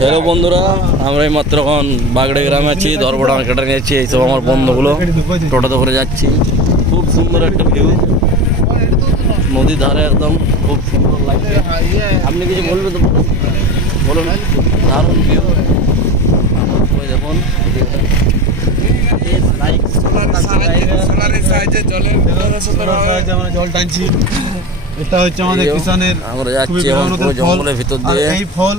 Hello বন্ধুরা, আমরা এই মাত্র এখন বাগড়ে গ্রামে আছি, ধরবড়া মার্কেটে নিয়েছি। এইসব আমার বন্ধুগুলো টোটোতে করে যাচ্ছি। খুব সুন্দর একটা ভিউ, নদীর ধারে একদম খুব সুন্দর লাগছে। আপনি কিছু বলবেন তো বলুন। দারুণ ভিউ, দেখুন জল টানছি। এটা হচ্ছে আমাদের কিষানের আমরা যাচ্ছি পুরো জঙ্গলের ভিতর দিয়ে। এই ফল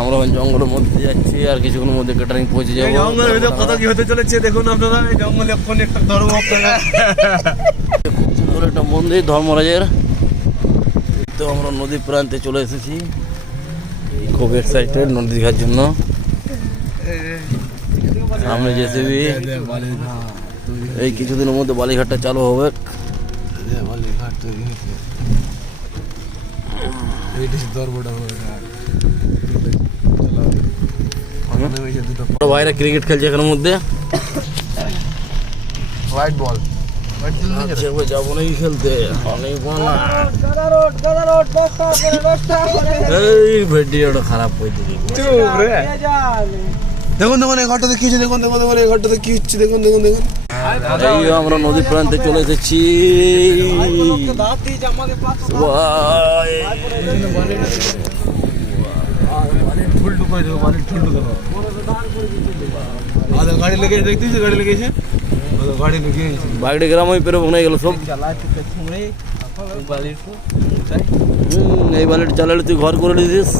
আমরা জঙ্গলের মধ্যে যাচ্ছি, আর কিছুক্ষণের মধ্যে ক্যাটারিং পৌঁছে যাবো। জঙ্গলের ভিতরে কত কি হতে চলেছে দেখুন আপনারা। এই জঙ্গলে এখন একটা ধর্ম আপনারা খুব সুন্দর একটা মন্দির ধর্মরাজের। তো আমরা নদী প্রান্তে চলে এসেছি, খুব এক্সাইটেড নদী দেখার জন্য। সামনে জেসিবি, এই কিছুদিনের মধ্যে বালিঘাটটা চালু হবে। বাইরে ক্রিকেট খেলছে এখানের মধ্যে। হোয়াইট বল যাবো নাকি খেলতে? ভিডিওটা খারাপ হয়েছে। দেখুন দেখুন এই ঘরটাতে কি হচ্ছে, দেখুন দেখুন দেখুন এই ঘরটাতে কি হচ্ছে, দেখুন দেখুন দেখুন। এই আমরা নদী প্রান্তে চলে এসেছি। গাড়ি লেগে দেখতেছি, গাড়ি লেগেছে, গাড়ি লেগে বাগড়ি গ্রাম ওই পেরে মনে গেল সব। এই বালিটা চালালে তুই ঘর করে দিয়েছিস।